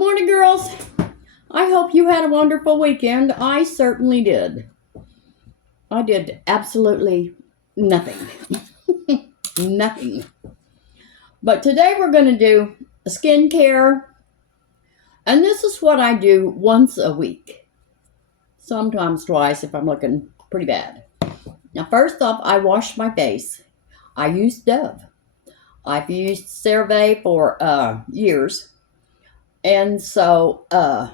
morning, girls. I hope you had a wonderful weekend. I certainly did. I did absolutely nothing. Nothing. But today we're going to do skincare. And this is what I do once a week. Sometimes twice if I'm looking pretty bad. Now, first off, I wash my face. I use Dove. I've used CeraVe for years. And so I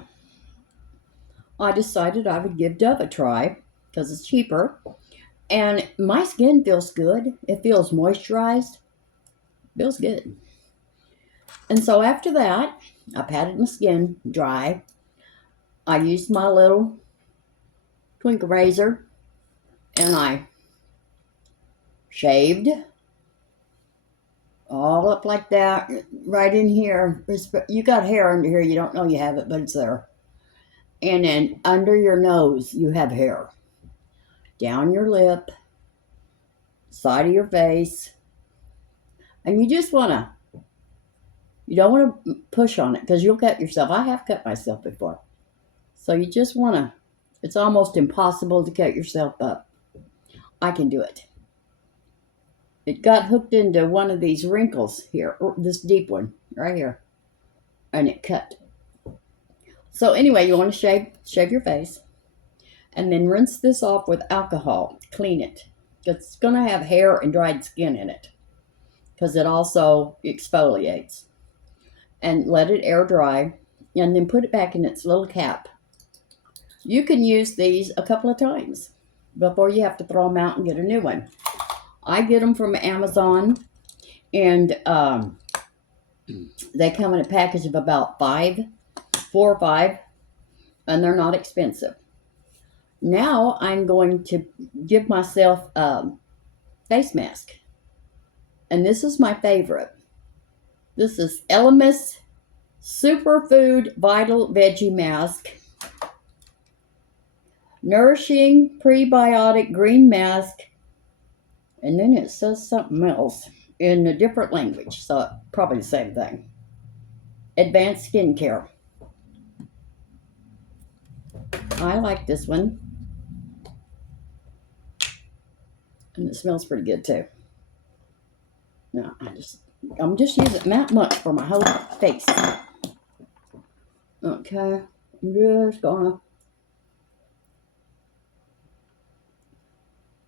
decided I would give Dove a try because it's cheaper. And my skin feels good. It feels moisturized. Feels good. And so after that, I patted my skin dry. I used my little Twinkle razor and I shaved all up like that, right in here. You got hair under here. You don't know you have it, but it's there. And then under your nose, you have hair. Down your lip, side of your face. And you just want to, you don't want to push on it because you'll cut yourself. I have cut myself before. So you just want to, it's almost impossible to cut yourself up. I can do it. It got hooked into one of these wrinkles here, this deep one right here. And it cut. So anyway, you want to shave your face. And then rinse this off with alcohol. Clean it. It's going to have hair and dried skin in it. Because it also exfoliates. And let it air dry. And then put it back in its little cap. You can use these a couple of times before you have to throw them out and get a new one. I get them from Amazon. And they come in a package of about 4 or 5. And they're not expensive. Now I'm going to give myself a face mask. And this is my favorite. This is Elemis Super Food Veggie Mask. Nourishing prebiotic green mask. And then it says something else in a different language. So probably the same thing. Advanced skincare. I like this one. And it smells pretty good too. Now, I'm just using that much for my whole face. Okay. I'm just gonna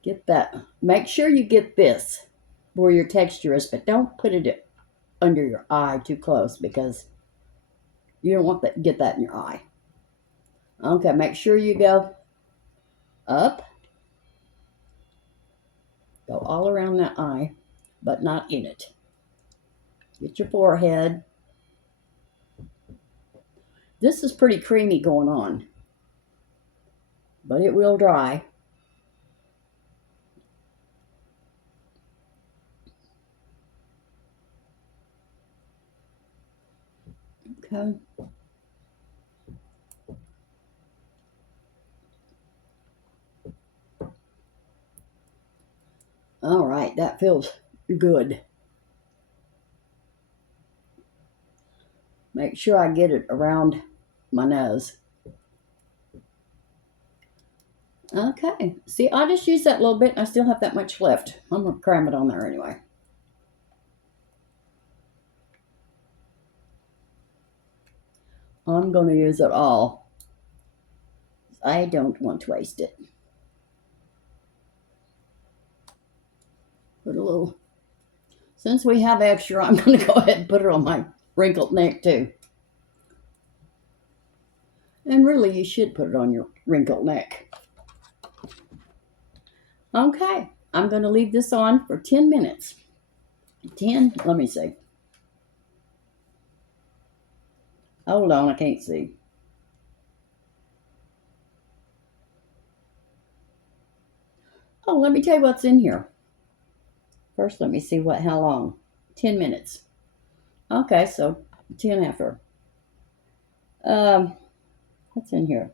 get that. Make sure you get this where your texture is, but don't put it under your eye too close because you don't want that, get that in your eye. Okay, make sure you go up. Go all around that eye, but not in it. Get your forehead. This is pretty creamy going on, but it will dry. Okay. All right, that feels good. Make sure I get it around my nose. Okay. See, I just used that little bit and I still have that much left. I'm going to cram it on there anyway. I'm going to use it all. I don't want to waste it. Put a little, since we have extra, I'm going to go ahead and put it on my wrinkled neck too. And really, you should put it on your wrinkled neck. Okay, I'm going to leave this on for 10 minutes. 10, let me see. Hold on, I can't see. Oh, let me tell you what's in here. First, let me see how long. 10 minutes. Okay, so 10 after. What's in here?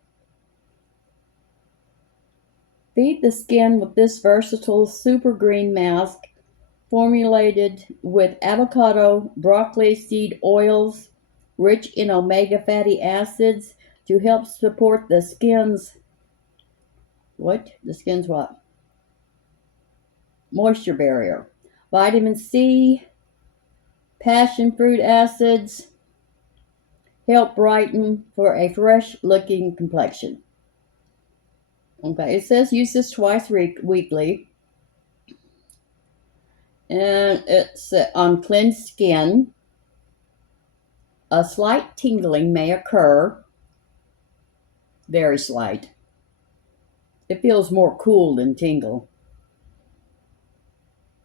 Feed the skin with this versatile super green mask formulated with avocado, broccoli seed oils, rich in omega fatty acids to help support the skin's what? Moisture barrier. Vitamin C, passion fruit acids help brighten for a fresh looking complexion. Okay, it says use this twice weekly. And it's on cleansed skin. A slight tingling may occur. Very slight. It feels more cool than tingle.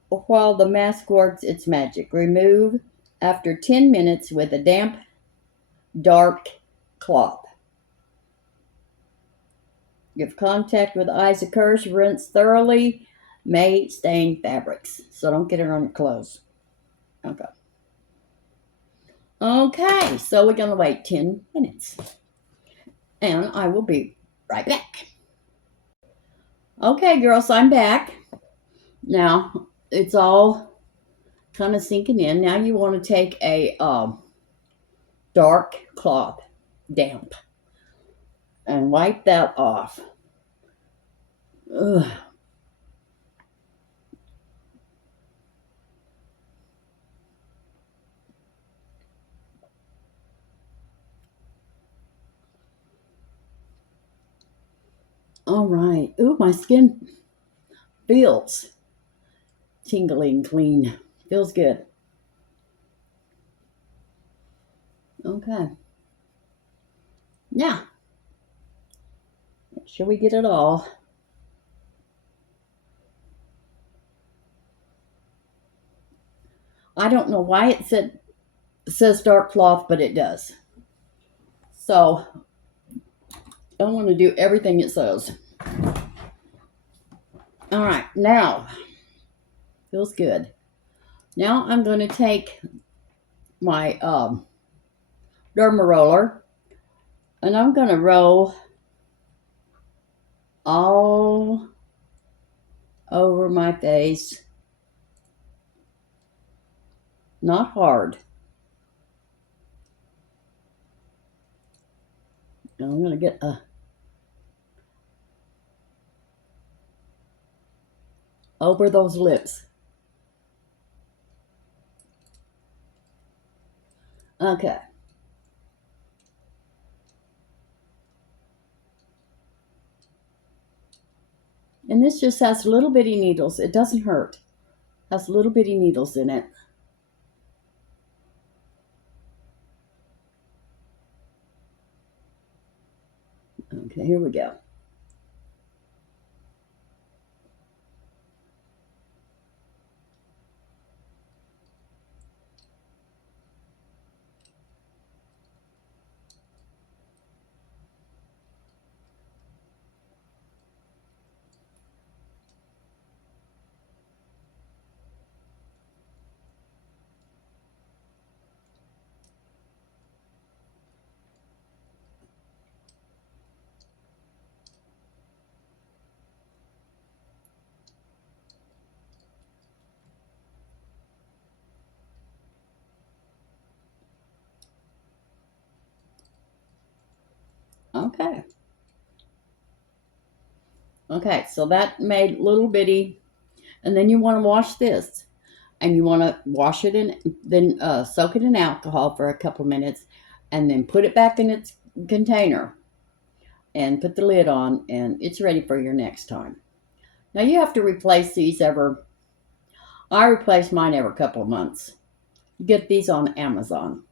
While the mask works its magic, remove after 10 minutes with a damp, dark cloth. If contact with eyes occurs, rinse thoroughly. May stain fabrics, so don't get it on your clothes. Okay. Okay, so we're going to wait 10 minutes. And I will be right back. Okay, girls, I'm back. Now, it's all kind of sinking in. Now you want to take a dark cloth, damp, and wipe that off. Ugh. All right. Ooh, my skin feels tingling clean. Feels good. Okay. Now, make sure we get it all. I don't know why it says dark cloth, but it does. So, I want to do everything it says. All right. Now, feels good. Now I'm going to take my Derma Roller, and I'm going to roll all over my face. Not hard. And I'm going to get over those lips. Okay. And this just has little bitty needles. It doesn't hurt. It has little bitty needles in it. Okay, here we go. Okay. Okay, so that made little bitty, and then you want to wash this, and you want to wash it in, then soak it in alcohol for a couple minutes, and then put it back in its container, and put the lid on, and it's ready for your next time. Now you have to replace these I replace mine every couple of months. You get these on Amazon.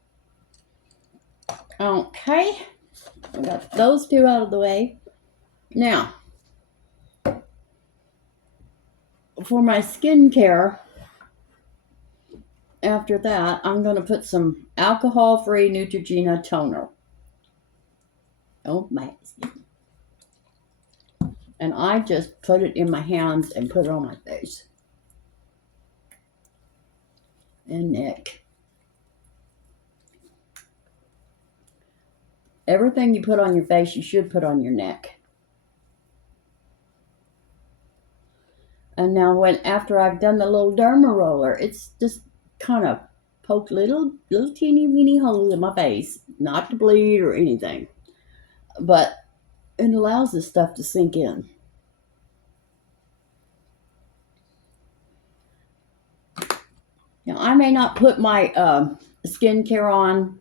Okay, I got those two out of the way. Now, for my skincare, after that, I'm going to put some alcohol-free Neutrogena toner. Oh, my. And I just put it in my hands and put it on my face and neck. Everything you put on your face, you should put on your neck. And now after I've done the little Derma Roller, it's just kind of poke little teeny weeny holes in my face, not to bleed or anything, but it allows this stuff to sink in. Now, I may not put my skincare on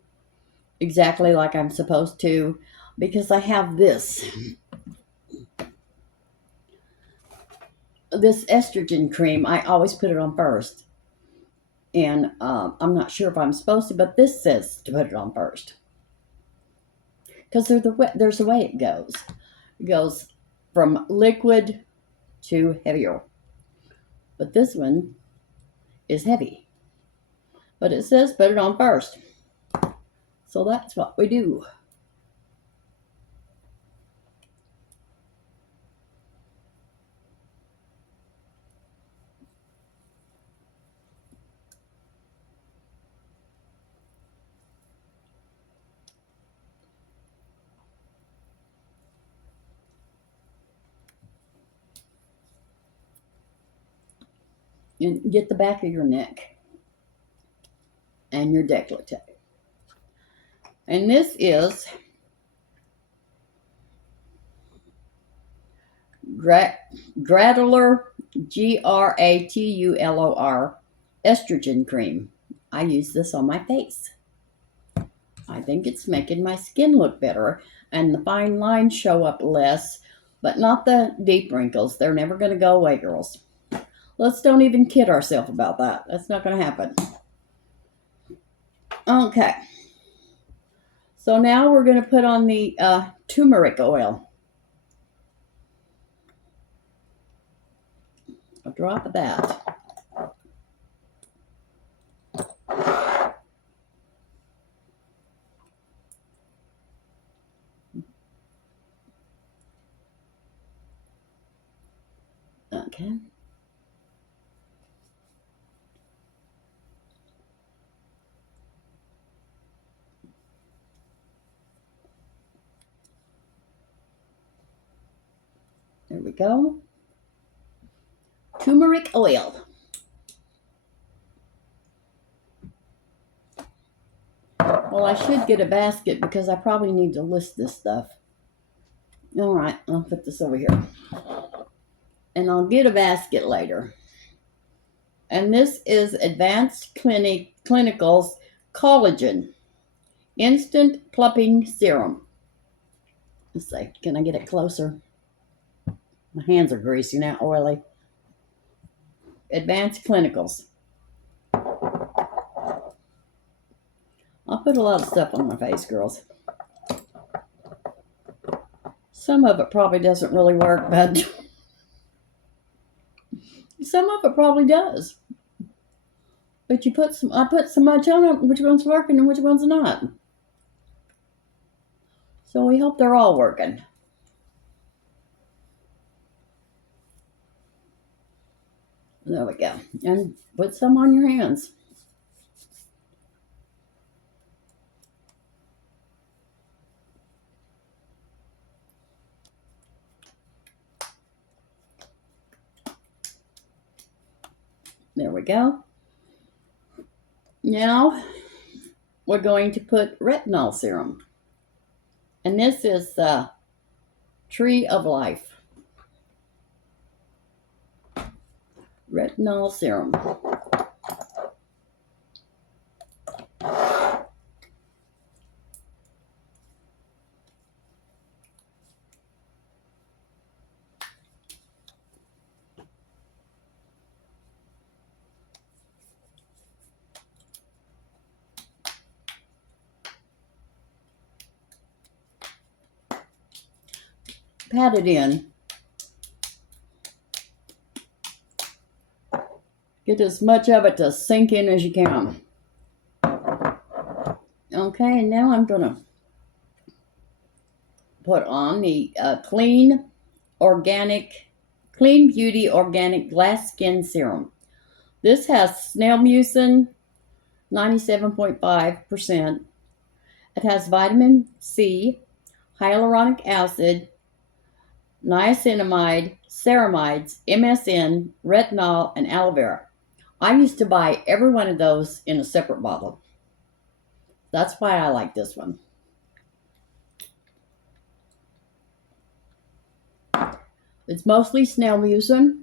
exactly like I'm supposed to because I have this estrogen cream. I always put it on first. And I'm not sure if I'm supposed to, but this says to put it on first. Because there's a way it goes. It goes from liquid to heavier. But this one is heavy. But it says put it on first. So that's what we do. You get the back of your neck and your décolleté. And this is Cratulor, Gratulor Estrogen Cream. I use this on my face. I think it's making my skin look better and the fine lines show up less, but not the deep wrinkles. They're never going to go away, girls. Let's don't even kid ourselves about that. That's not going to happen. Okay. So now we're going to put on the turmeric oil. A drop of that. Okay. There we go. Turmeric oil. Well, I should get a basket because I probably need to list this stuff. All right, I'll put this over here. And I'll get a basket later. And this is Advanced Clinical's Collagen Instant Plumping Serum. Let's see, can I get it closer? My hands are greasy now, oily. Advanced Clinicals. I'll put a lot of stuff on my face, girls. Some of it probably doesn't really work, but some of it probably does. But I put so much on it, which one's working and which one's not. So we hope they're all working. There we go. And put some on your hands. There we go. Now we're going to put retinol serum. And this is the Tree of Life. Retinol serum. Pat it in. Get as much of it to sink in as you can. Okay, and now I'm going to put on the Clean Beauty Organic Glass Skin Serum. This has snail mucin, 97.5%. It has vitamin C, hyaluronic acid, niacinamide, ceramides, MSM, retinol, and aloe vera. I used to buy every one of those in a separate bottle. That's why I like this one. It's mostly snail mucin.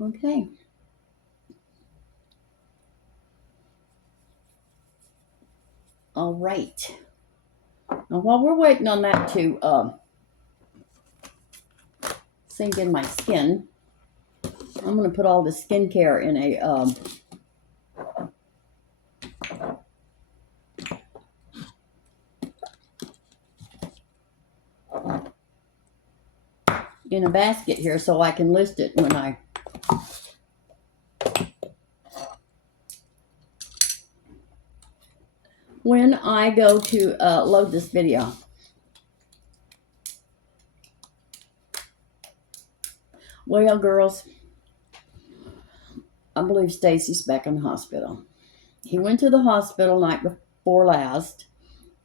Okay. All right. Now, while we're waiting on that to sink in my skin, I'm going to put all the skincare in a basket here so I can list it when I go to load this video. Well, girls, I believe Stacy's back in the hospital. He went to the hospital night before last,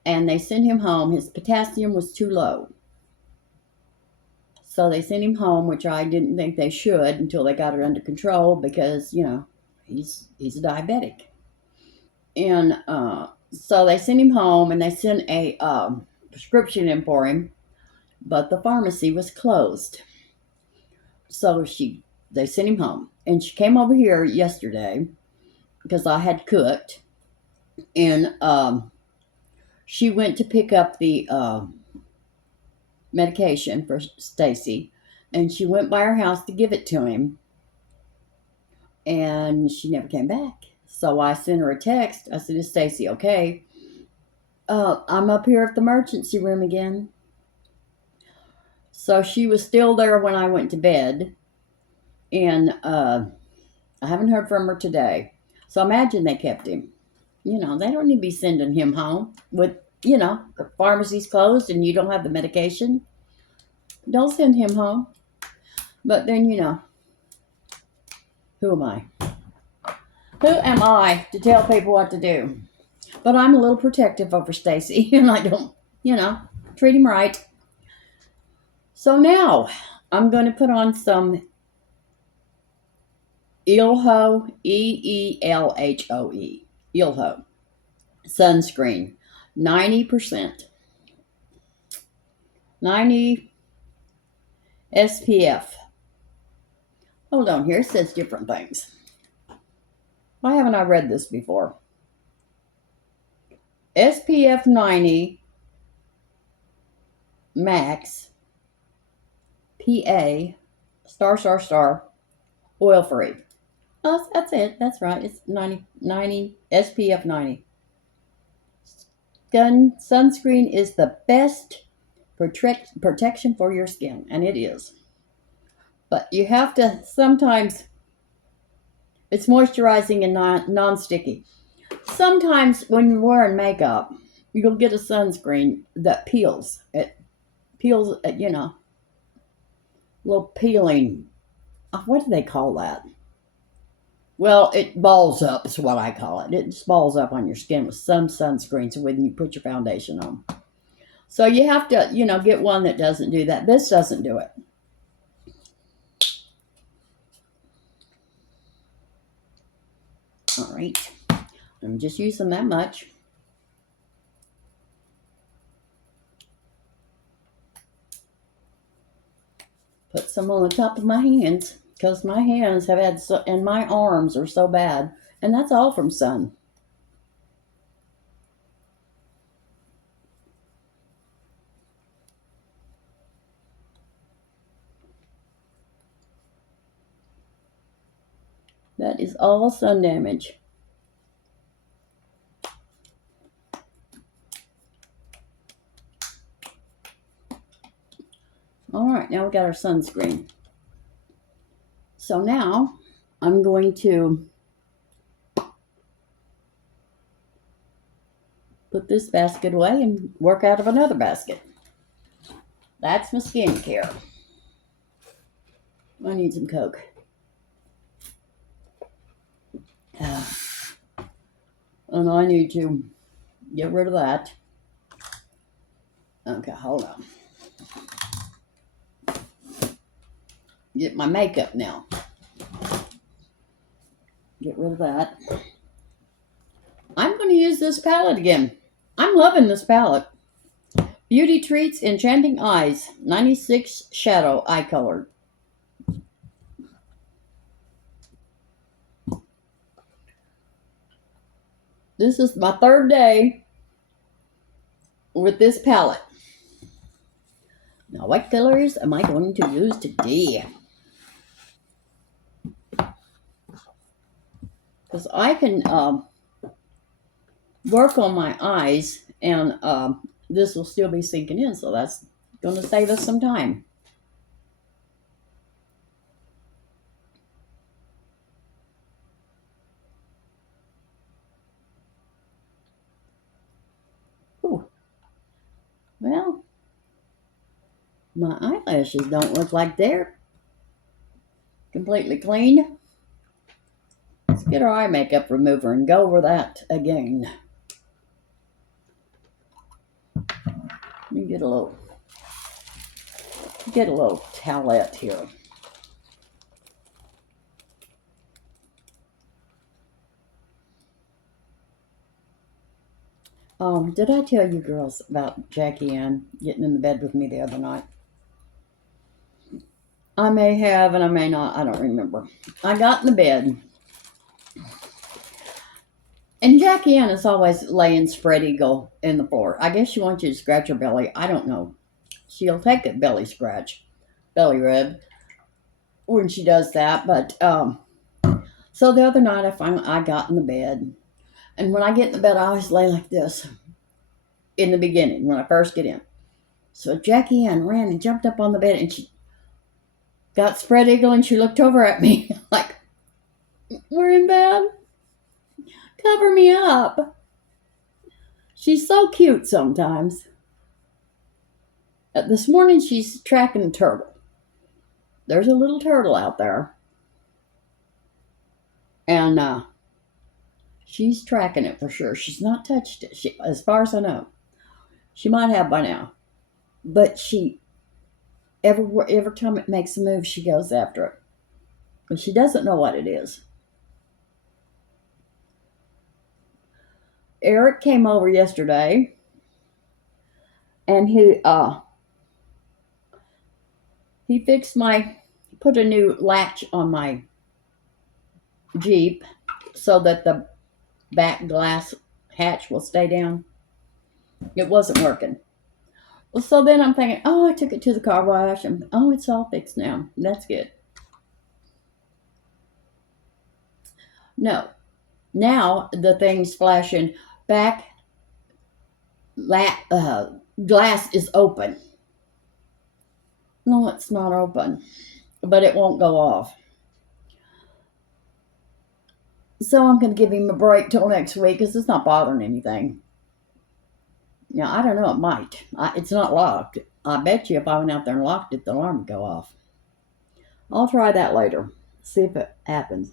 and they sent him home. His potassium was too low. So they sent him home, which I didn't think they should until they got it under control because, he's a diabetic. And so they sent him home, and they sent a prescription in for him, but the pharmacy was closed. So they sent him home, and she came over here yesterday because I had cooked, and she went to pick up the medication for Stacy, and she went by her house to give it to him, and she never came back. So I sent her a text. I said, "Is Stacy okay?" I'm up here at the emergency room again. So she was still there when I went to bed, and I haven't heard from her today. So imagine they kept him. They don't need to be sending him home with, the pharmacy's closed and you don't have the medication. Don't send him home. But then, who am I? Who am I to tell people what to do? But I'm a little protective over Stacy, and I don't, treat him right. So now I'm going to put on some Eeelhoe, Eeelhoe, Eeelhoe sunscreen, 90%, 90 SPF. Hold on, here it says different things. Why haven't I read this before? SPF 90 max PA *** oil free. Oh, that's it. That's right. It's 90 SPF 90. Sunscreen is the best protection for your skin, and it is. But you have to sometimes. It's moisturizing and non-sticky. Sometimes when you're wearing makeup, you'll get a sunscreen that peels. It peels, little peeling. What do they call that? Well, it balls up is what I call it. It just balls up on your skin with some sunscreens when you put your foundation on. So you have to, get one that doesn't do that. This doesn't do it. All right. I'm just using that much. Put some on the top of my hands because my hands have had and my arms are so bad. And that's all from sun. That is all sun damage. All right, now we got our sunscreen. So now I'm going to put this basket away and work out of another basket. That's my skincare. I need some Coke. And I need to get rid of that. Okay, hold on. Get my makeup now. Get rid of that. I'm going to use this palette again. I'm loving this palette. Beauty Treats Enchanting Eyes 96 Shadow Eye Color. This is my third day with this palette. Now, what colors am I going to use today? Because I can work on my eyes, and this will still be sinking in, so that's going to save us some time. Ooh. Well, my eyelashes don't look like they're completely clean. Let's get our eye makeup remover and go over that again. Let me get a little towelette here. Oh, did I tell you girls about Jackie Ann getting in the bed with me the other night? I may have and I may not. I don't remember. I got in the bed. And Jackie Ann is always laying spread eagle in the floor. I guess she wants you to scratch her belly. I don't know. She'll take a belly scratch, belly rub, when she does that. But so the other night I got in the bed. And when I get in the bed, I always lay like this in the beginning when I first get in. So Jackie Ann ran and jumped up on the bed and she got spread eagle and she looked over at me like, we're in bed? Cover me up. She's so cute sometimes. This morning she's tracking a turtle. There's a little turtle out there. And she's tracking it for sure. She's not touched it, as far as I know. She might have by now. But every time it makes a move, she goes after it. But she doesn't know what it is. Eric came over yesterday, and he put a new latch on my Jeep so that the back glass hatch will stay down. It wasn't working. Well, so then I'm thinking, I took it to the car wash, and it's all fixed now. That's good. No. Now the thing's flashing back. Glass is open. No, it's not open, but it won't go off. So I'm going to give him a break till next week because it's not bothering anything. Now, I don't know, it might. It's not locked. I bet you if I went out there and locked it, the alarm would go off. I'll try that later. See if it happens.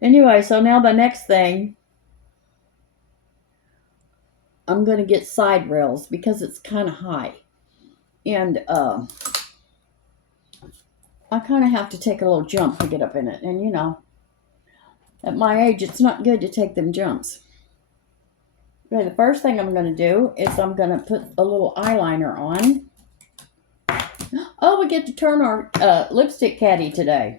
Anyway, so now the next thing, I'm going to get side rails because it's kind of high. And I kind of have to take a little jump to get up in it. And, at my age, it's not good to take them jumps. Okay, the first thing I'm going to do is I'm going to put a little eyeliner on. Oh, we get to turn our lipstick caddy today.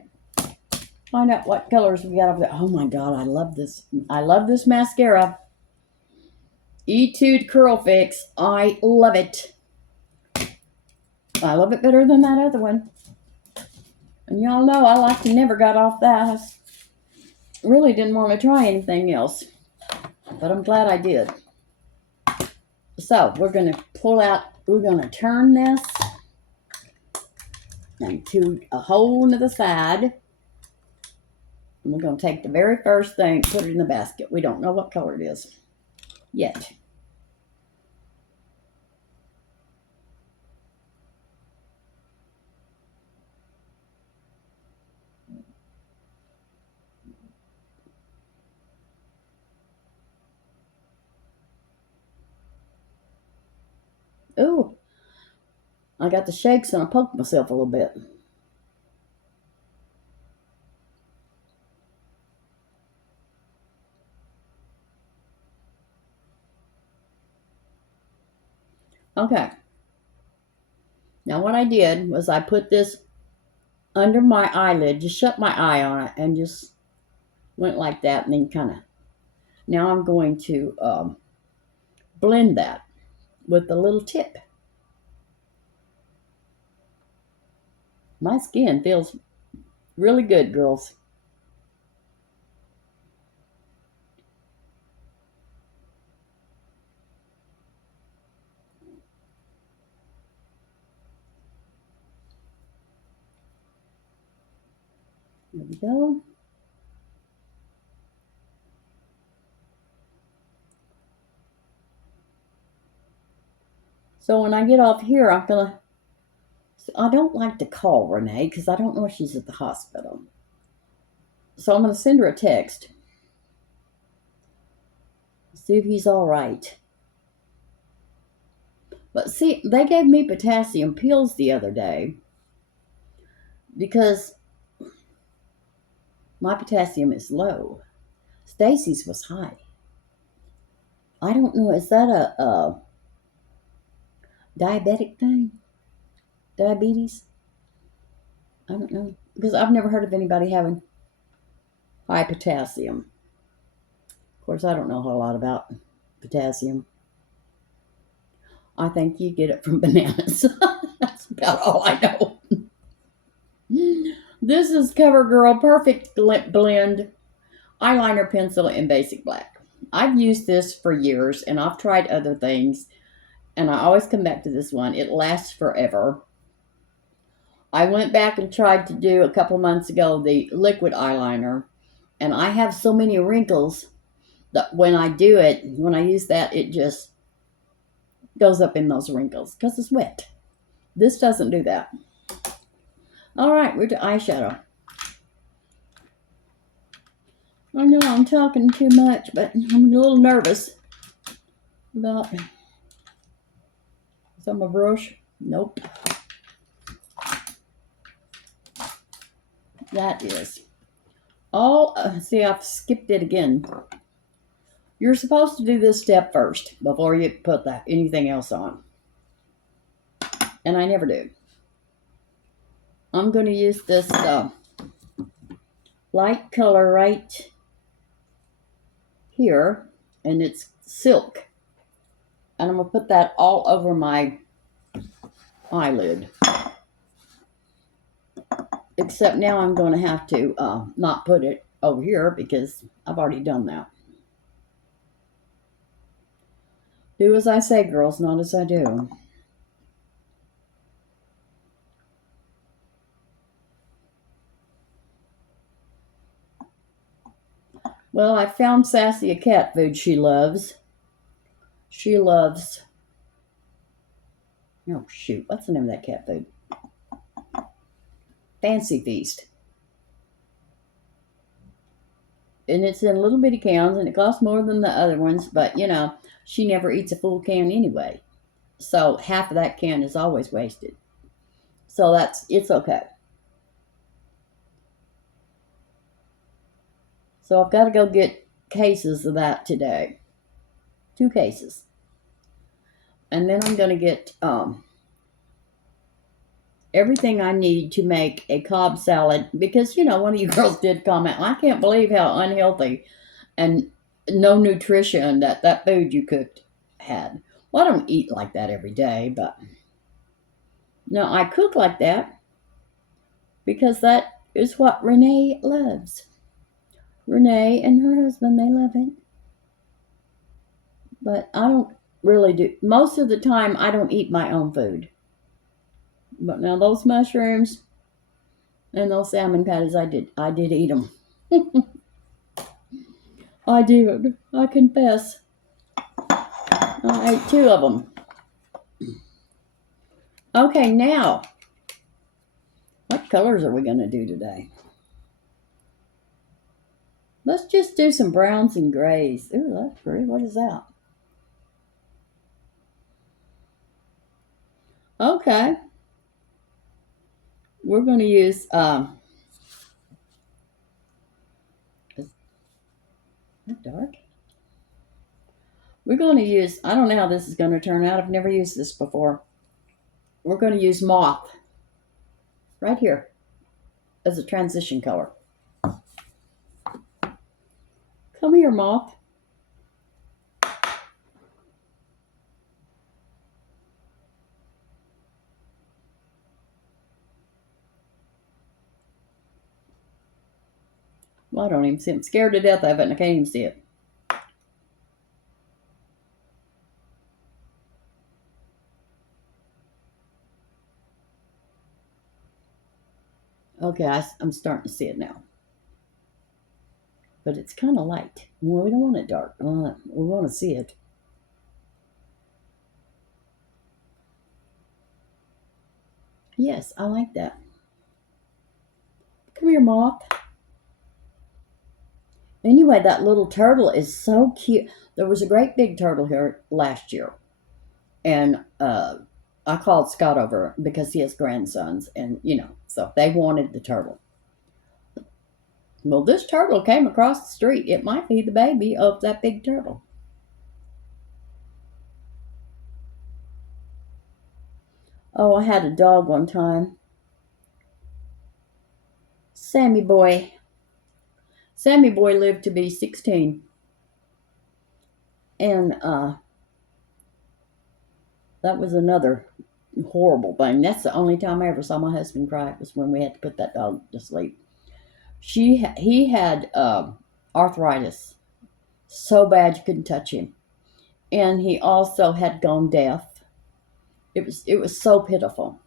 Find out what colors we got over there. Oh my God, I love this. I love this mascara. Etude Curl Fix. I love it. I love it better than that other one. And y'all know I like to never got off that. I really didn't want to try anything else. But I'm glad I did. So we're going to turn this into a hole into the side. And we're going to take the very first thing, put it in the basket. We don't know what color it is yet. Ooh, I got the shakes and I poked myself a little bit. Okay. Now what I did was I put this under my eyelid, just shut my eye on it, and just went like that, and then kind of. Now I'm going to blend that with the little tip. My skin feels really good, girls. There we go. So when I get off here, I don't like to call Renee because I don't know if she's at the hospital. So I'm gonna send her a text, see if he's all right. But see, they gave me potassium pills the other day because my potassium is low. Stacy's was high. I don't know. Is that a diabetic thing? Diabetes? I don't know. Because I've never heard of anybody having high potassium. Of course, I don't know a whole lot about potassium. I think you get it from bananas. That's about all I know. This is CoverGirl Perfect Blend eyeliner pencil in basic black. I've used this for years and I've tried other things and I always come back to this one. It lasts forever. I went back and tried to do a couple months ago the liquid eyeliner, and I have so many wrinkles that when I do it, when I use that, it just goes up in those wrinkles because it's wet. This doesn't do that. All right, we're to eyeshadow. I know I'm talking too much, but I'm a little nervous about some of brush. Nope. That is all. See, I've skipped it again. You're supposed to do this step first before you put anything else on. And I never do. I'm going to use this light color right here, and it's silk. And I'm going to put that all over my eyelid. Except now I'm going to have to not put it over here because I've already done that. Do as I say, girls, not as I do. Well, I found Sassy a cat food she loves. She loves, oh shoot, what's the name of that cat food? Fancy Feast. And it's in little bitty cans and it costs more than the other ones, but you know, she never eats a full can anyway. So half of that can is always wasted. So it's okay. So I've got to go get cases of that today. 2 cases. And then I'm going to get everything I need to make a Cobb salad because, you know, one of you girls did comment, I can't believe how unhealthy and no nutrition that food you cooked had. Well, I don't eat like that every day, but no, I cook like that because that is what Renee loves. Renee and her husband, they love it. But I don't really do. Most of the time, I don't eat my own food. But now those mushrooms and those salmon patties, I did eat them. I did. I confess. I ate 2 of them. Okay, now, what colors are we going to do today? Let's just do some browns and grays. Ooh, that's pretty. What is that? Okay. We're going to use, is that dark? We're going to use, I don't know how this is going to turn out. I've never used this before. We're going to use Moth right here as a transition color. Come here, Moth. Well, I don't even see it. I'm scared to death of it, and I can't even see it. Okay, I'm starting to see it now. But it's kind of light. Well, we don't want it dark. We want to see it. Yes, I like that. Come here, Moth. Anyway, that little turtle is so cute. There was a great big turtle here last year. And I called Scott over because he has grandsons. And, so they wanted the turtle. Well, this turtle came across the street. It might be the baby of that big turtle. Oh, I had a dog one time. Sammy Boy. Sammy Boy lived to be 16. And that was another horrible thing. That's the only time I ever saw my husband cry was when we had to put that dog to sleep. He had arthritis so bad you couldn't touch him, and he also had gone deaf. It was so pitiful,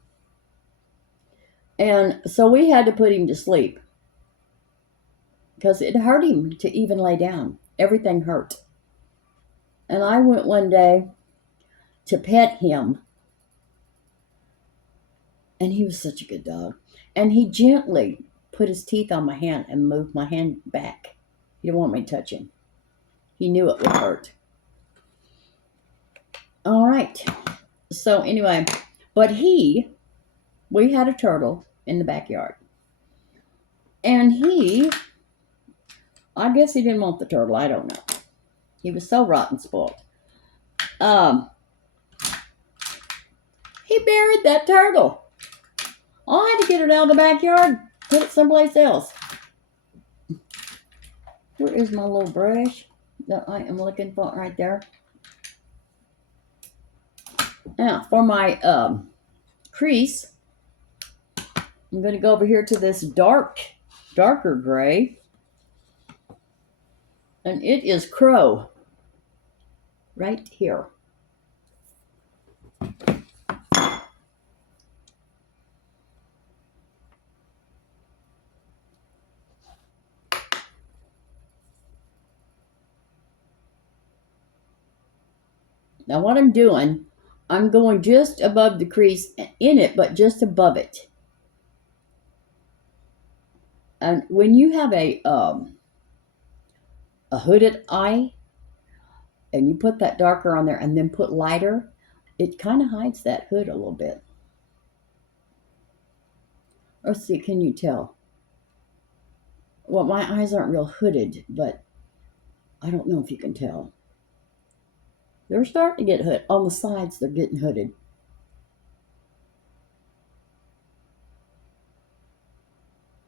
and so we had to put him to sleep because it hurt him to even lay down. Everything hurt, and I went one day to pet him, and he was such a good dog, and he gently put his teeth on my hand and moved my hand back. He didn't want me to touch him. He knew it would hurt. All right. So anyway, but we had a turtle in the backyard. And I guess he didn't want the turtle. I don't know. He was so rotten spoiled. He buried that turtle. I had to get it out of the backyard, put it someplace else. Where is my little brush that I am looking for right there? Now, for my crease, I'm going to go over here to this darker gray. And it is Crow right here. Now what I'm doing, I'm going just above the crease in it, but just above it. And when you have a hooded eye, and you put that darker on there and then put lighter, it kind of hides that hood a little bit. Let's see, can you tell? Well, my eyes aren't real hooded, but I don't know if you can tell. They're starting to get hooded. On the sides, they're getting hooded.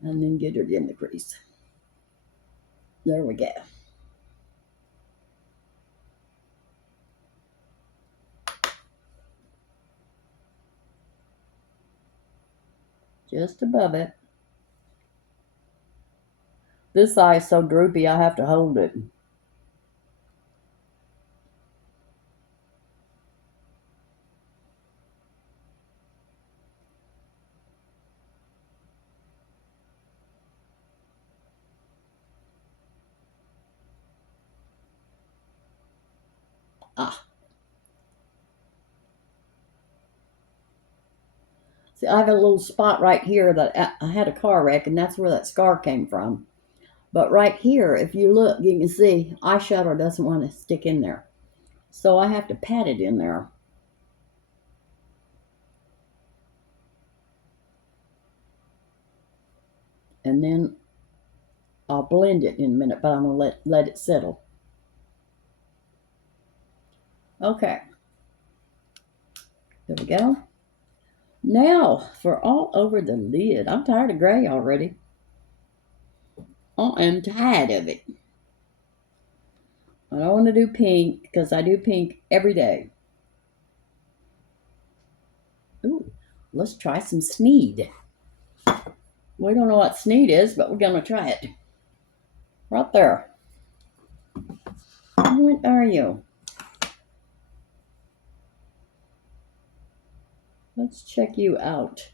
And then get it in the crease. There we go. Just above it. This eye is so droopy, I have to hold it. See, I have a little spot right here that I had a car wreck, and that's where that scar came from. But right here, if you look, you can see eyeshadow doesn't want to stick in there. So I have to pat it in there. And then I'll blend it in a minute, but I'm going to let it settle. Okay. There we go. Now, for all over the lid. I'm tired of gray already. I am tired of it. I don't want to do pink because I do pink every day. Ooh, let's try some Sneed. We don't know what Sneed is, but we're going to try it. Right there. What are you? Let's check you out.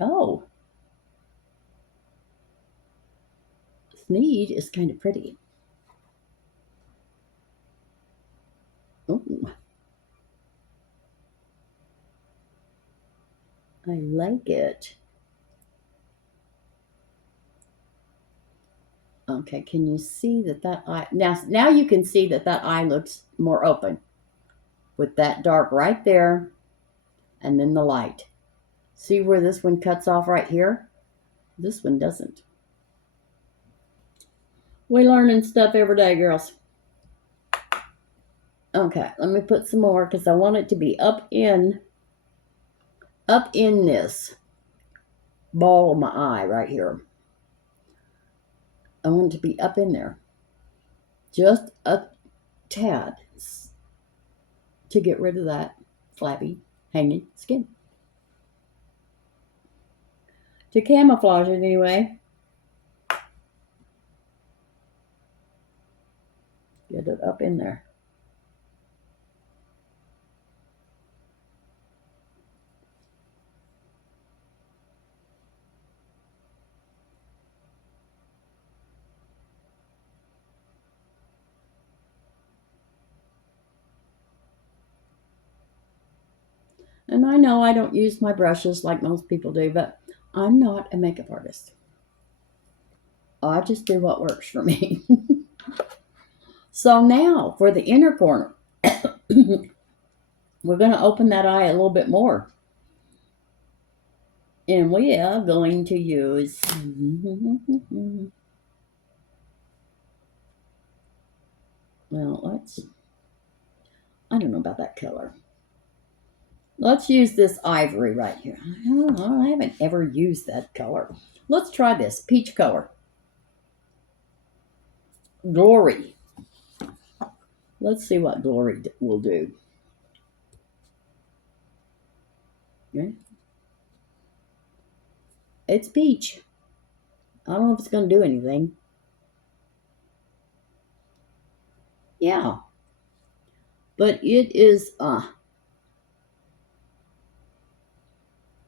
Oh. Sneed is kind of pretty. Ooh. I like it. Okay, can you see that eye? Now you can see that eye looks more open with that dark right there and then the light. See where this one cuts off right here? This one doesn't. We're learning stuff every day, girls. Okay, let me put some more because I want it to be up in this ball of my eye right here. I want it to be up in there. Just a tad to get rid of that flabby, hanging skin. To camouflage it anyway. Get it up in there. And I know I don't use my brushes like most people do, but I'm not a makeup artist. I just do what works for me. So now for the inner corner, we're going to open that eye a little bit more. And we are going to use well, I don't know about that color. Let's use this ivory right here. I haven't ever used that color. Let's try this peach color. Glory. Let's see what Glory will do. Okay. It's peach. I don't know if it's going to do anything. Yeah. But it is,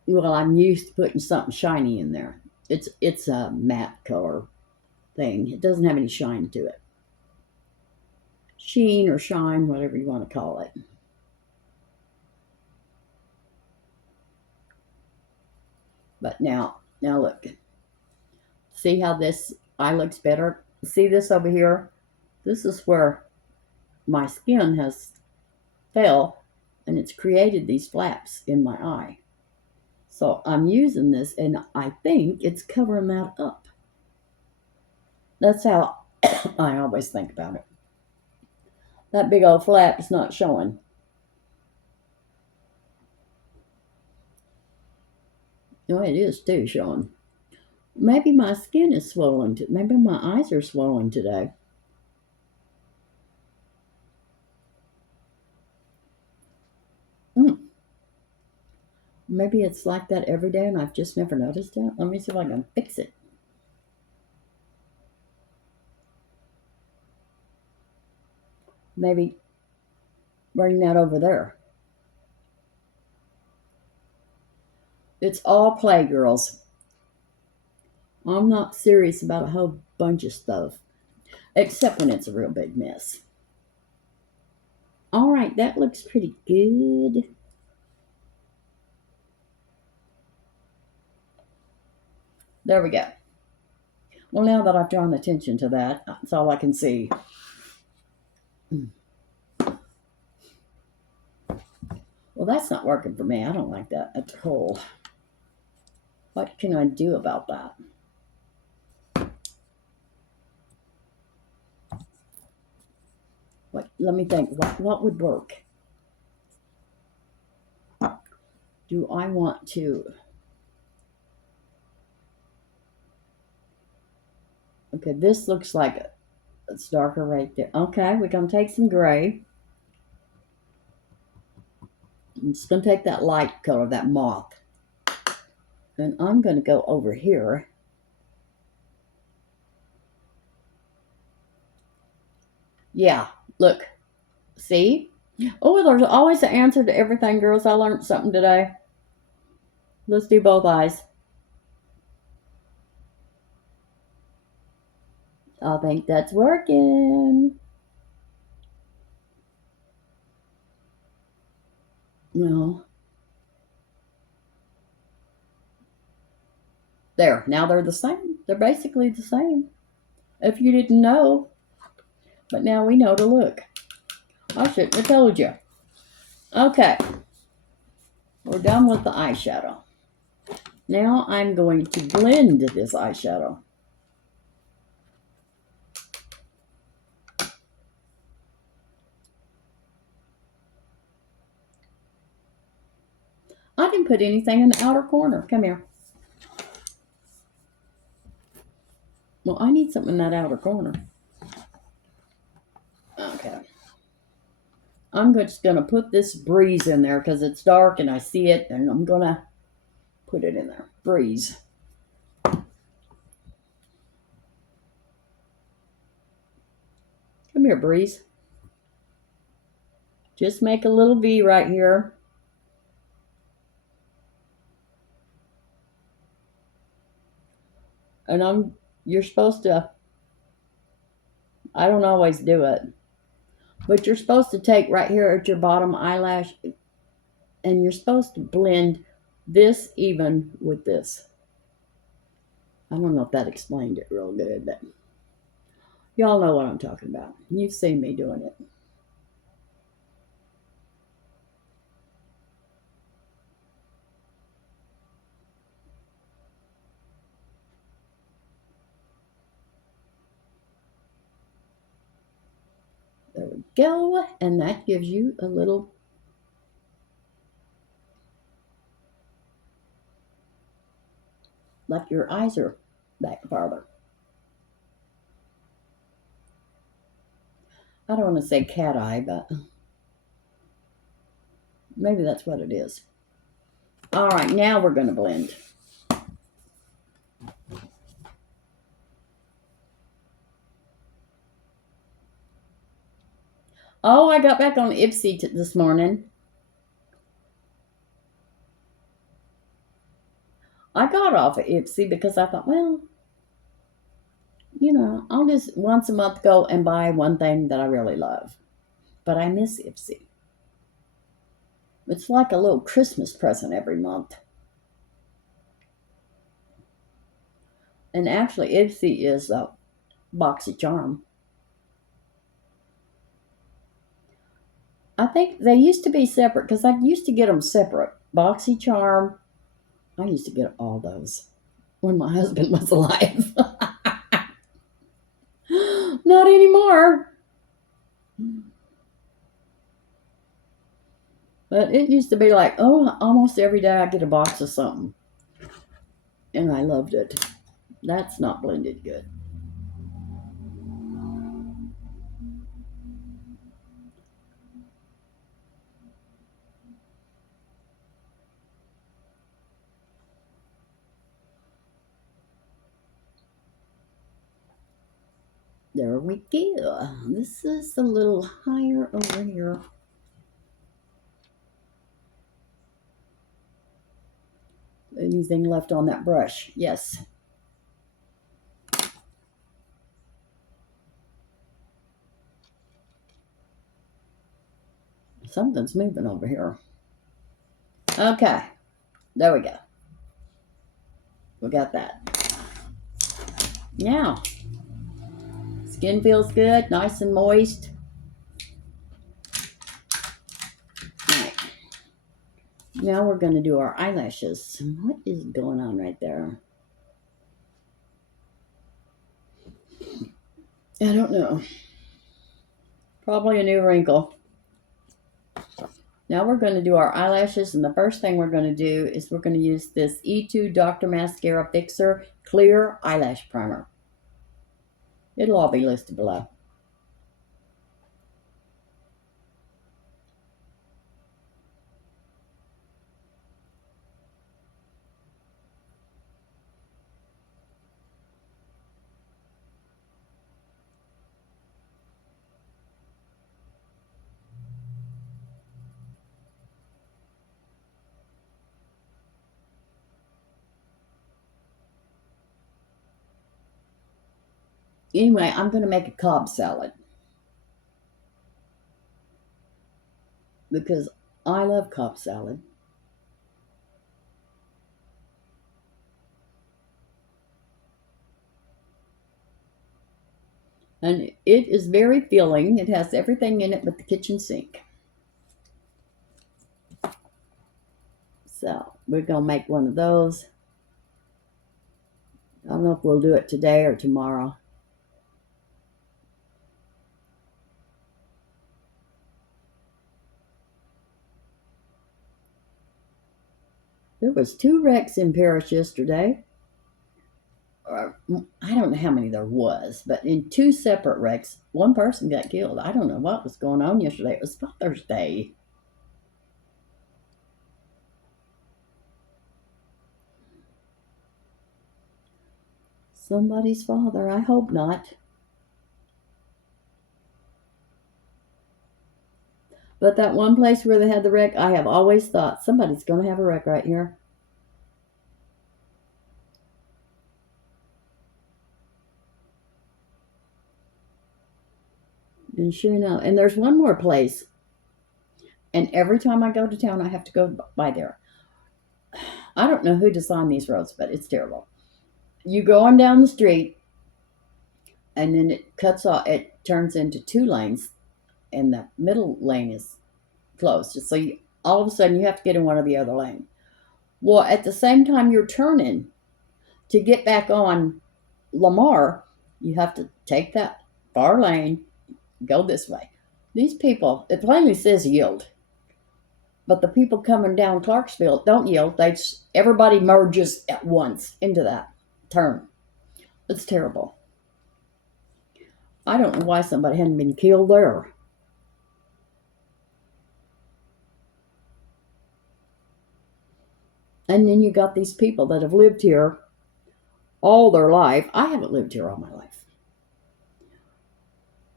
well, I'm used to putting something shiny in there. It's a matte color thing. It doesn't have any shine to it. Sheen or shine, whatever you want to call it. But now look. See how this eye looks better? See this over here? This is where my skin has fell and it's created these flaps in my eye. So I'm using this and I think it's covering that up. That's how I always think about it. That big old flap is not showing. No, it is too showing. Maybe my skin is swollen. Maybe my eyes are swollen today. Maybe it's like that every day and I've just never noticed it. Let me see if I can fix it. Maybe bring that over there. It's all play, girls. I'm not serious about a whole bunch of stuff, except when it's a real big mess. All right, that looks pretty good. There we go. Well, now that I've drawn attention to that, that's all I can see. Well, that's not working for me. I don't like that at all. What can I do about that? Let me think. What would work? Do I want to? Okay, this looks like it's darker right there. Okay, we're going to take some gray. I'm just going to take that light color, that moth. And I'm going to go over here. Yeah, look. See? Oh, there's always an answer to everything, girls. I learned something today. Let's do both eyes. I think that's working. No. There. Now they're the same. They're basically the same. If you didn't know. But now we know to look. I shouldn't have told you. Okay. We're done with the eyeshadow. Now I'm going to blend this eyeshadow. I can put anything in the outer corner. Come here. Well, I need something in that outer corner. Okay. I'm just going to put this Breeze in there because it's dark and I see it, and I'm going to put it in there. Breeze. Come here, Breeze. Just make a little V right here. And you're supposed to, I don't always do it, but you're supposed to take right here at your bottom eyelash, and you're supposed to blend this even with this. I don't know if that explained it real good, but y'all know what I'm talking about. You've seen me doing it. There we go. And that gives you a little, like your eyes are back farther. I don't want to say cat eye, but maybe that's what it is. All right, now we're going to blend. Oh, I got back on Ipsy this morning. I got off of Ipsy because I thought, well, you know, I'll just once a month go and buy one thing that I really love. But I miss Ipsy. It's like a little Christmas present every month. And actually, Ipsy is a BoxyCharm. I think they used to be separate because I used to get them separate. BoxyCharm, I used to get all those when my husband was alive. Not anymore. But it used to be like, oh, almost every day I get a box of something. And I loved it. That's not blended good. There we go. This is a little higher over here. Anything left on that brush? Yes. Something's moving over here. Okay. There we go. We got that. Now, skin feels good, nice and moist. All right. Now we're going to do our eyelashes. What is going on right there? I don't know. Probably a new wrinkle. Now we're going to do our eyelashes, and the first thing we're going to do is we're going to use this Etude Dr. Mascara Fixer Clear Eyelash Primer. It'll all be listed below. Anyway, I'm going to make a Cobb salad because I love Cobb salad. And it is very filling. It has everything in it but the kitchen sink. So we're going to make one of those. I don't know if we'll do it today or tomorrow. There was 2 wrecks in Paris yesterday. I don't know how many there was, but in 2 separate wrecks, one person got killed. I don't know what was going on yesterday. It was Father's Day. Somebody's father. I hope not. But that one place where they had the wreck, I have always thought somebody's going to have a wreck right here. And sure enough, and there's one more place. And every time I go to town, I have to go by there. I don't know who designed these roads, but it's terrible. You go on down the street, and then it cuts off. It turns into 2 lanes, and the middle lane is closed. So all of a sudden, you have to get in one or the other lane. Well, at the same time you're turning to get back on Lamar, you have to take that far lane, go this way. These people, it plainly says yield. But the people coming down Clarksville don't yield. Everybody merges at once into that turn. It's terrible. I don't know why somebody hadn't been killed there. And then you got these people that have lived here all their life. I haven't lived here all my life.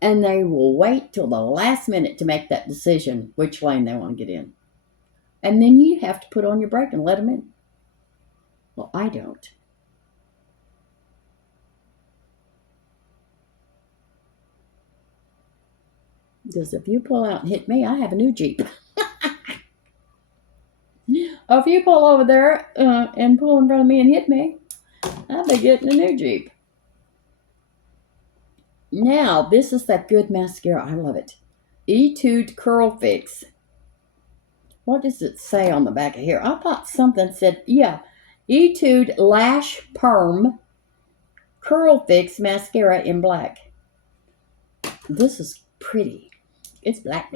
And they will wait till the last minute to make that decision which lane they want to get in. And then you have to put on your brake and let them in. Well, I don't. Because if you pull out and hit me, I have a new Jeep. If you pull over there and pull in front of me and hit me, I'll be getting a new Jeep. Now, this is that good mascara. I love it. Etude Curl Fix. What does it say on the back of here? I thought something said, yeah, Etude Lash Perm Curl Fix Mascara in black. This is pretty. It's black.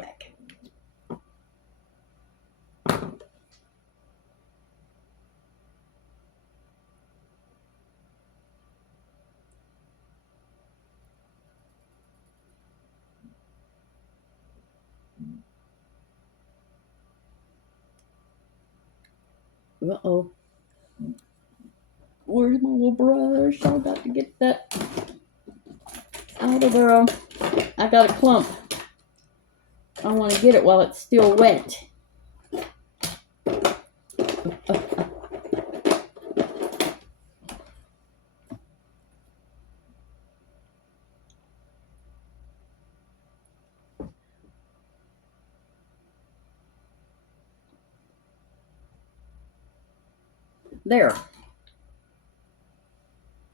Uh-oh. Where's my little brush? I got to get that out of there. I got a clump. I want to get it while it's still wet. There.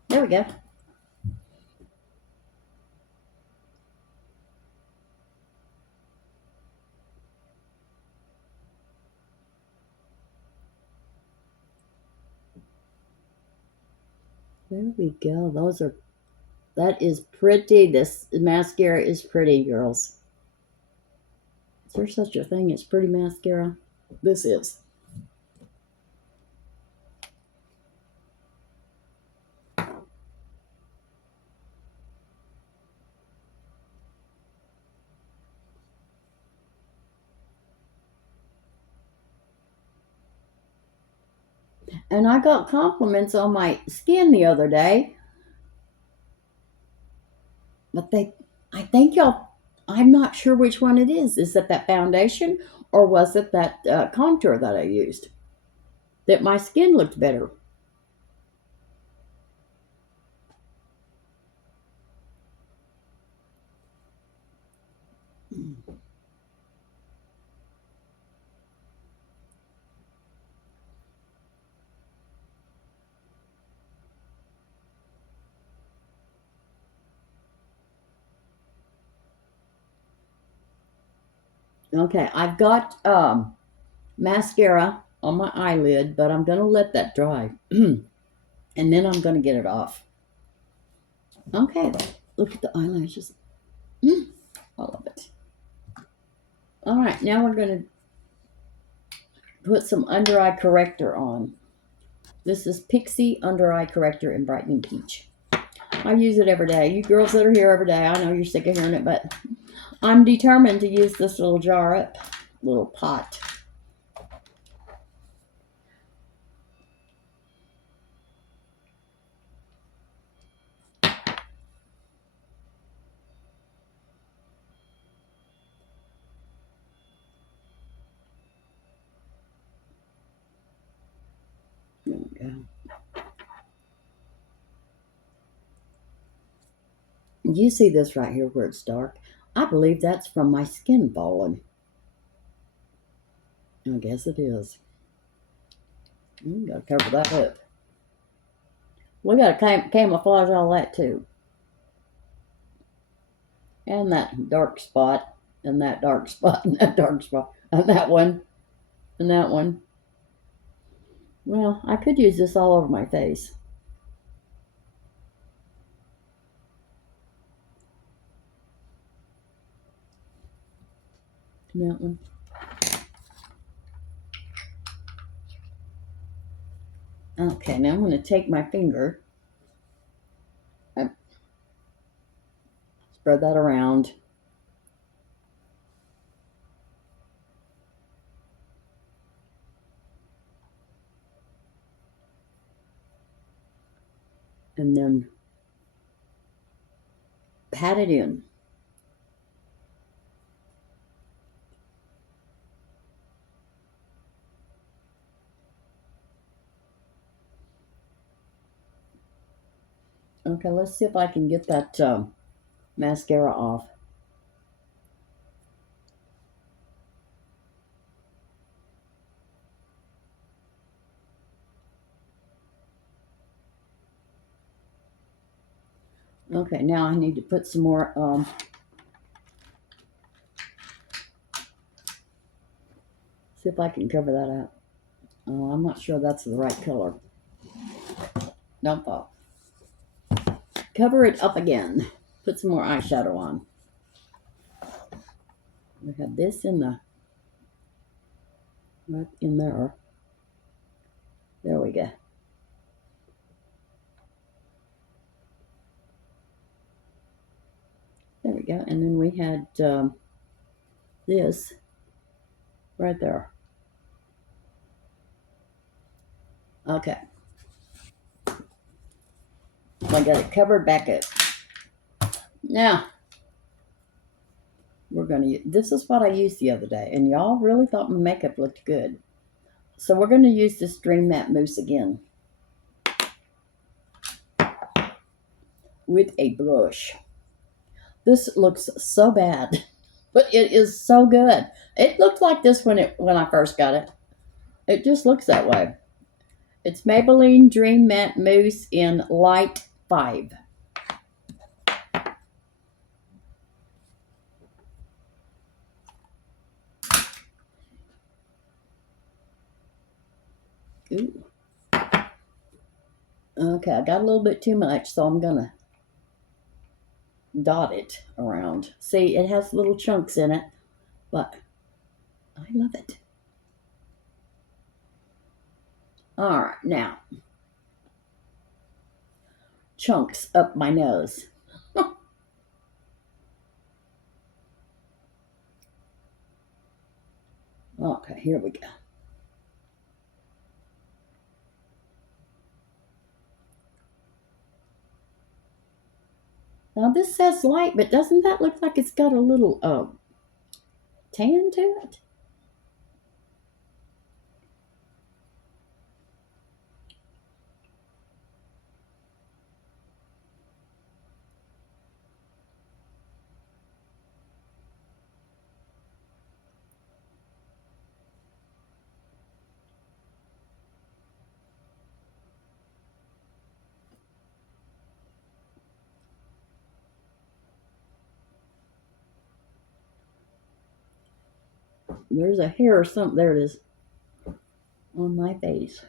There we go. There we go. That is pretty. This mascara is pretty, girls. Is there such a thing as pretty mascara? This is. And I got compliments on my skin the other day, but I think y'all, I'm not sure which one it is. Is it that foundation or was it that contour that I used? That my skin looked better. Okay, I've got mascara on my eyelid, but I'm going to let that dry. And then I'm going to get it off. Okay, look at the eyelashes. All of it. All right, now we're going to put some under eye corrector on. This is Pixi Under Eye Corrector in Brightening Peach. I use it every day. You girls that are here every day, I know you're sick of hearing it, but I'm determined to use this little jar up, little pot. There we go. You see this right here where it's dark? I believe that's from my skin falling. I guess it is. Gotta cover that up. We gotta camouflage all that too. And that dark spot, and that dark spot, and that dark spot, and that one, and that one. Well, I could use this all over my face. And that one. Okay, now I'm going to take my finger and spread that around. And then pat it in. Okay, let's see if I can get that mascara off. Okay, now I need to put some more see if I can cover that up. Oh, I'm not sure that's the right color. Don't fall. Cover it up again. Put some more eyeshadow on. We have this in the right in there. There we go. There we go. And then we had this right there. Okay. I got it covered back up. Now, we're going to use, this is what I used the other day, and y'all really thought my makeup looked good. So we're going to use this Dream Matte Mousse again with a brush. This looks so bad, but it is so good. It looked like this when I first got it. It just looks that way. It's Maybelline Dream Matte Mousse in Light 5. Ooh. Okay, I got a little bit too much, so I'm gonna dot it around. See, it has little chunks in it, but I love it. All right, now chunks up my nose. Okay, here we go. Now this says light, but doesn't that look like it's got a little tan to it? There's a hair or something. There it is on my face.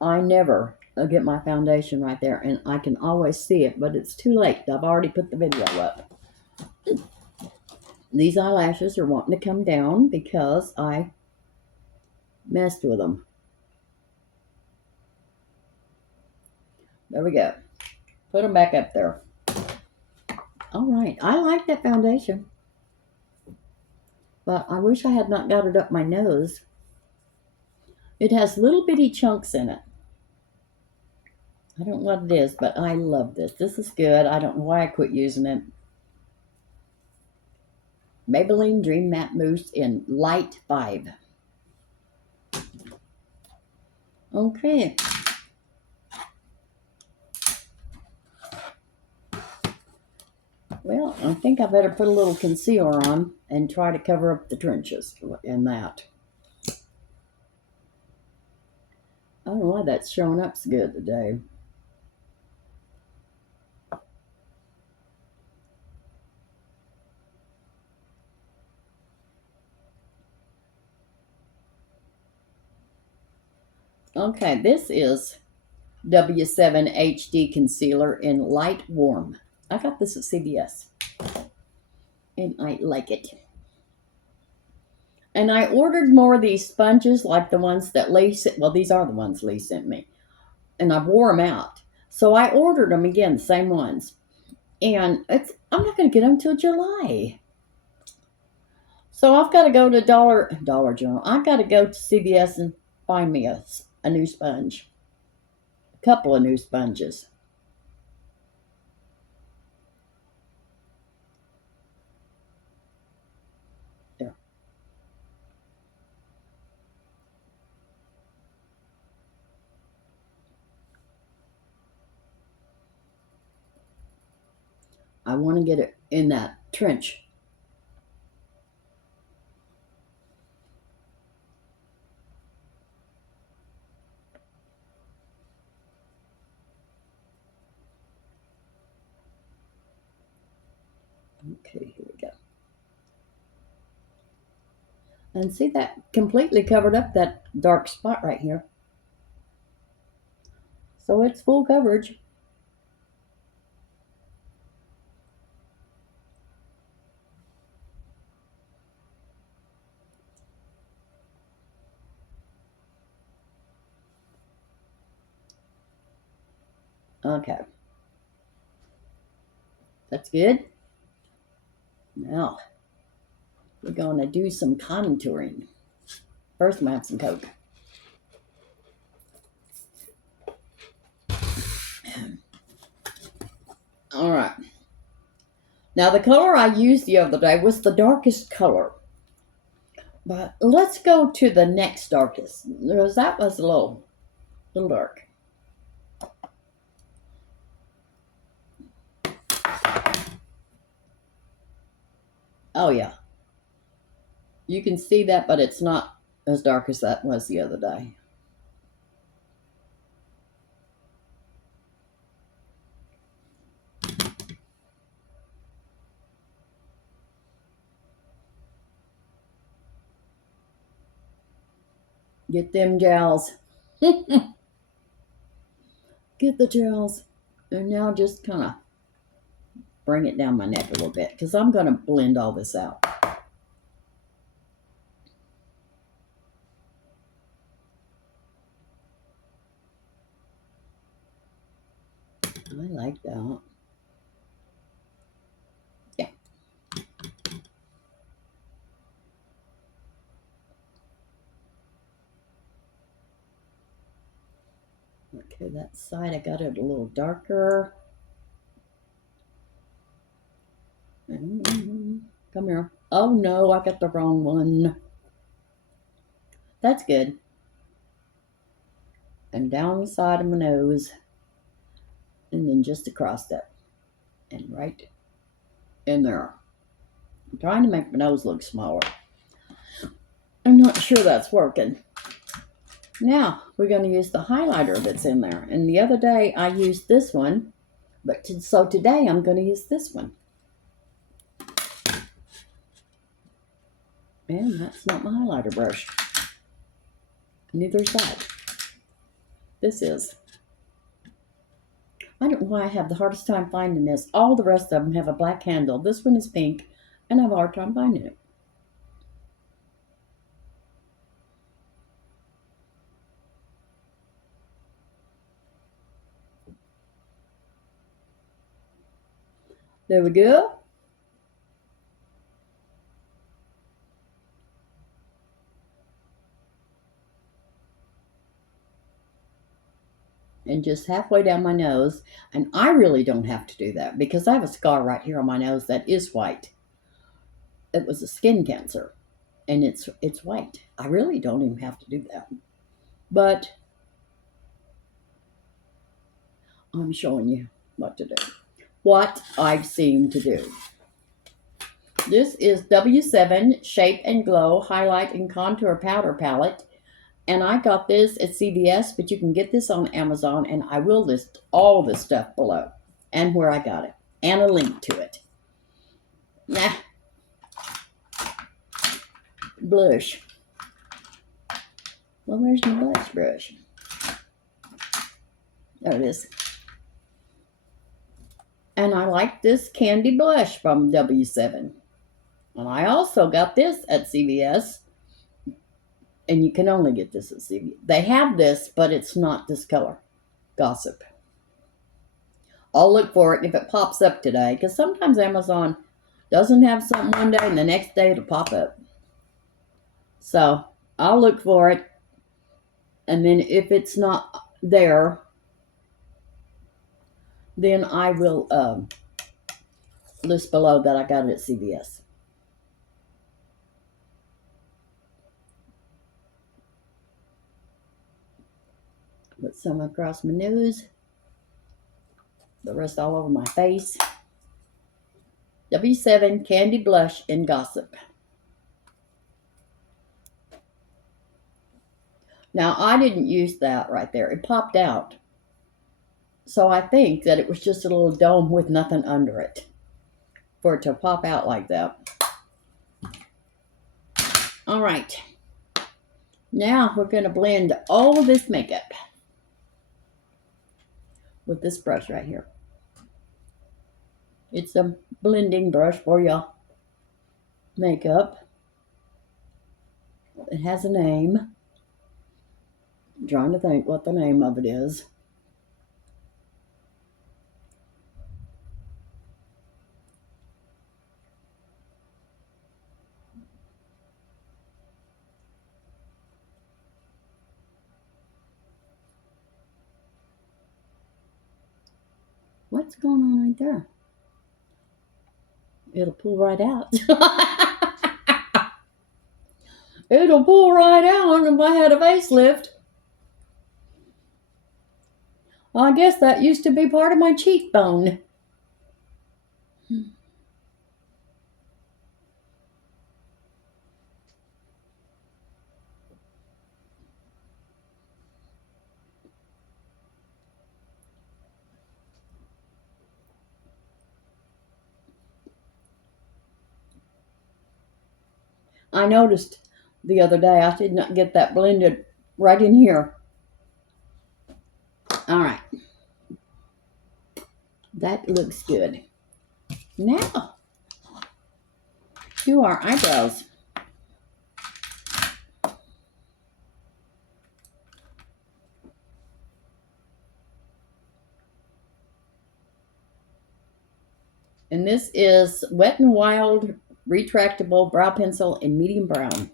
I never get my foundation right there, and I can always see it, but it's too late. I've already put the video up. These eyelashes are wanting to come down because I messed with them. There we go. Put them back up there. All right. I like that foundation, but I wish I had not got it up my nose. It has little bitty chunks in it. I don't know what it is, but I love this. This is good. I don't know why I quit using it. Maybelline Dream Matte Mousse in Light 5. Okay. Well, I think I better put a little concealer on and try to cover up the trenches in that. I don't know why that's showing up so good today. Okay, this is W7 HD Concealer in Light Warm. I got this at CVS, and I like it. And I ordered more of these sponges like the ones that Lee sent. Well, these are the ones Lee sent me. And I wore them out. So I ordered them again, the same ones. And I'm not going to get them till July. So I've got to go to Dollar General. I've got to go to CVS and find me a new sponge. A couple of new sponges. There. I want to get it in that trench. Okay, here we go. And see, that completely covered up that dark spot right here. So it's full coverage. Okay. That's good. Now, we're going to do some contouring. First, I'm going to have some Coke. All right. Now, the color I used the other day was the darkest color. But let's go to the next darkest, because that was a little dark. Oh, yeah. You can see that, but it's not as dark as that was the other day. Get them gels. Get the gels. And now just kind of bring it down my neck a little bit because I'm going to blend all this out. I like that. Yeah. Okay, that side I got it a little darker. Come here. Oh no, I got the wrong one. That's good. And down the side of my nose. And then just across that. And right in there. I'm trying to make my nose look smaller. I'm not sure that's working. Now, we're going to use the highlighter that's in there. And the other day I used this one. So today I'm going to use this one. And that's not my highlighter brush. Neither is that. This is. I don't know why I have the hardest time finding this. All the rest of them have a black handle. This one is pink, and I have a hard time finding it. There we go. And just halfway down my nose. And I really don't have to do that because I have a scar right here on my nose that is white. It was a skin cancer, and it's white. I really don't even have to do that. But I'm showing you what to do. What I've seen to do. This is W7 Shape and Glow Highlight and Contour Powder Palette. And I got this at CVS, but you can get this on Amazon, and I will list all the stuff below and where I got it and a link to it. Nah. Blush. Well, where's my blush brush? There it is. And I like this candy blush from W7. And I also got this at CVS. And you can only get this at CVS. They have this, but it's not this color. Gossip. I'll look for it if it pops up today. Because sometimes Amazon doesn't have something one day and the next day it'll pop up. So I'll look for it. And then if it's not there, then I will list below that I got it at CVS. Put some across my nose. The rest all over my face. W7 Candy Blush in Gossip. Now, I didn't use that right there. It popped out. So I think that it was just a little dome with nothing under it for it to pop out like that. All right. Now we're going to blend all of this makeup with this brush right here. It's a blending brush for your makeup. It has a name. I'm trying to think what the name of it is. What's going on right there? It'll pull right out. It'll pull right out if I had a facelift. Well, I guess that used to be part of my cheekbone. I noticed the other day I did not get that blended right in here. All right. That looks good. Now, to our eyebrows. And this is Wet n Wild Retractable Brow Pencil in medium brown.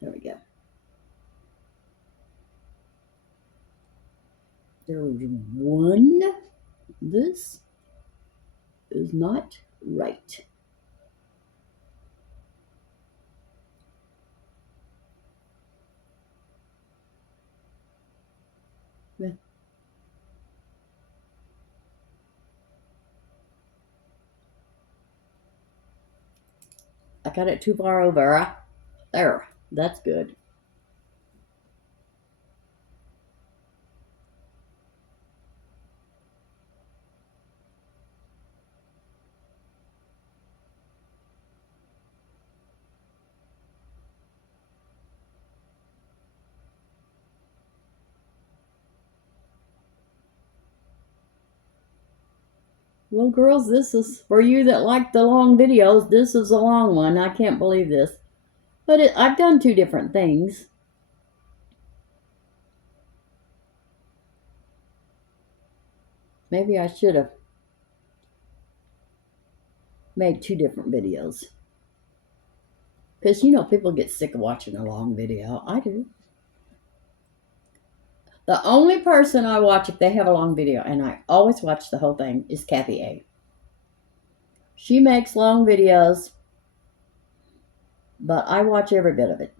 There we go. There's one. This is not right. I got it too far over. There. That's good. Well, girls, this is for you that like the long videos. This is a long one. I can't believe this. But I've done two different things. Maybe I should have made two different videos. Because, you know, people get sick of watching a long video. I do. The only person I watch if they have a long video, and I always watch the whole thing, is Kathy A. She makes long videos, but I watch every bit of it.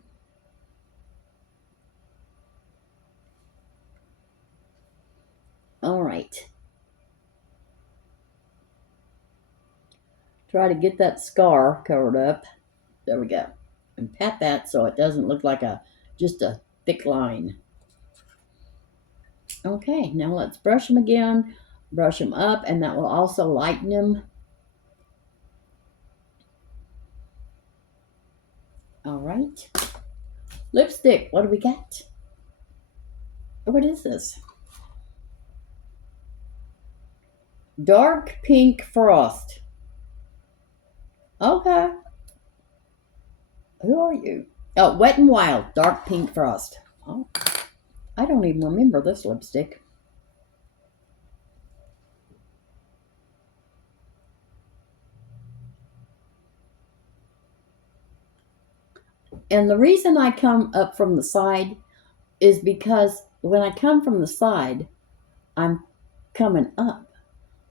All right. Try to get that scar covered up. There we go. And pat that so it doesn't look like just a thick line. Okay, now let's brush them again. Brush them up, and that will also lighten them. All right. Lipstick, what do we got? What is this? Dark Pink Frost. Okay. Who are you? Oh, Wet n Wild, Dark Pink Frost. Oh, I don't even remember this lipstick. And the reason I come up from the side is because when I come from the side, I'm coming up.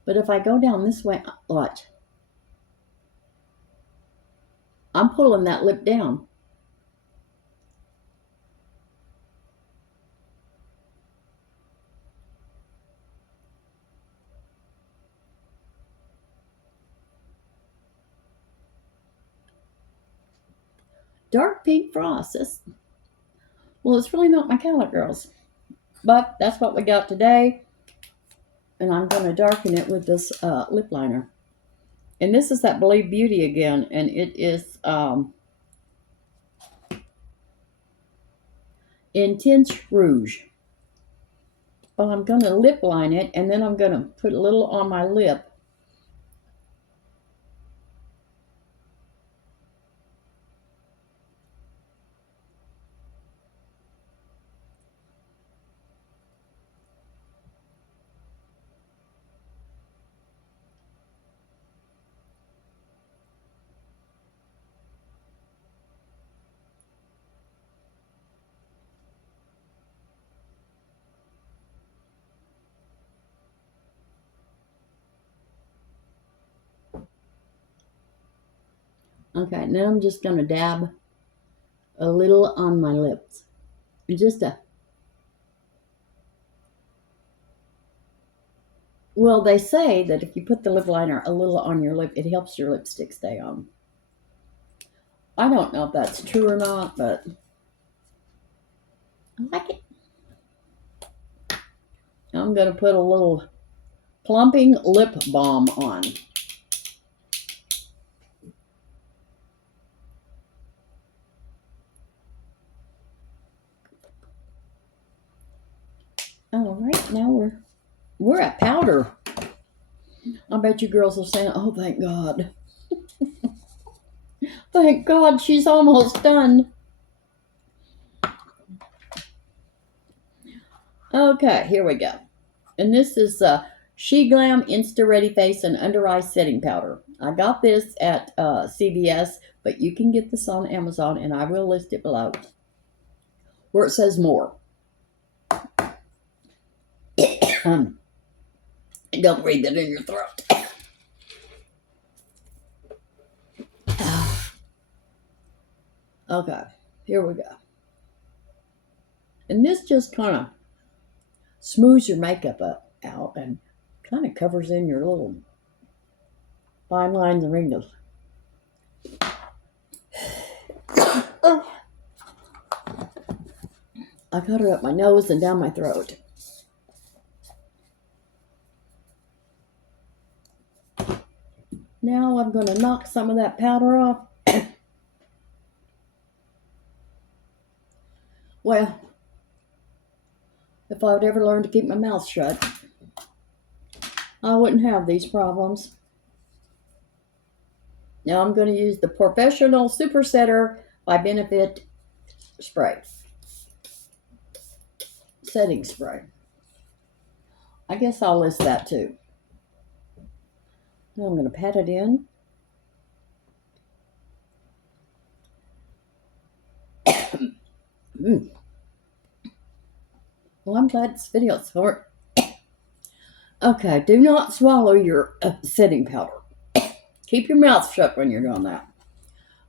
But if I go down this way, watch. I'm pulling that lip down. Dark Pink Frost. Well, it's really not my color, girls. But that's what we got today. And I'm going to darken it with this lip liner. And this is that Believe Beauty again. And it is Intense Rouge. Well, I'm going to lip line it. And then I'm going to put a little on my lip. Okay, now I'm just going to dab a little on my lips. Just a... Well, they say that if you put the lip liner a little on your lip, it helps your lipstick stay on. I don't know if that's true or not, but I like it. I'm going to put a little Plumping lip balm on. All right, now we're at powder. I bet you girls are saying, "Oh, thank God." Thank God she's almost done. Okay, here we go. And this is She Glam Insta Ready Face and Under Eye Setting Powder. I got this at CVS, but you can get this on Amazon, and I will list it below where it says more. Don't breathe it in your throat. Okay, here we go. And this just kind of smooths your makeup out and kind of covers in your little fine lines and wrinkles. I got it up my nose and down my throat. Now I'm going to knock some of that powder off. Well, if I would ever learn to keep my mouth shut, I wouldn't have these problems. Now I'm going to use the Professional Super Setter by Benefit spray. Setting spray. I guess I'll list that too. Now I'm going to pat it in. Well, I'm glad this video's short. Okay, do not swallow your setting powder. Keep your mouth shut when you're doing that.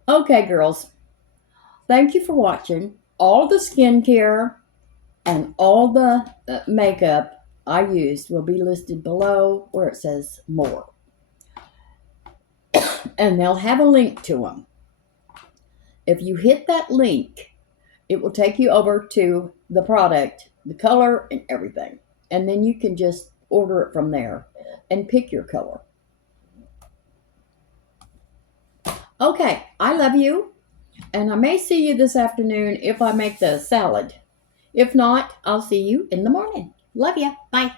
Okay, girls. Thank you for watching. All the skincare and all the makeup I used will be listed below where it says more. And they'll have a link to them. If you hit that link, it will take you over to the product, the color, and everything. And then you can just order it from there and pick your color. Okay, I love you. And I may see you this afternoon if I make the salad. If not, I'll see you in the morning. Love ya. Bye.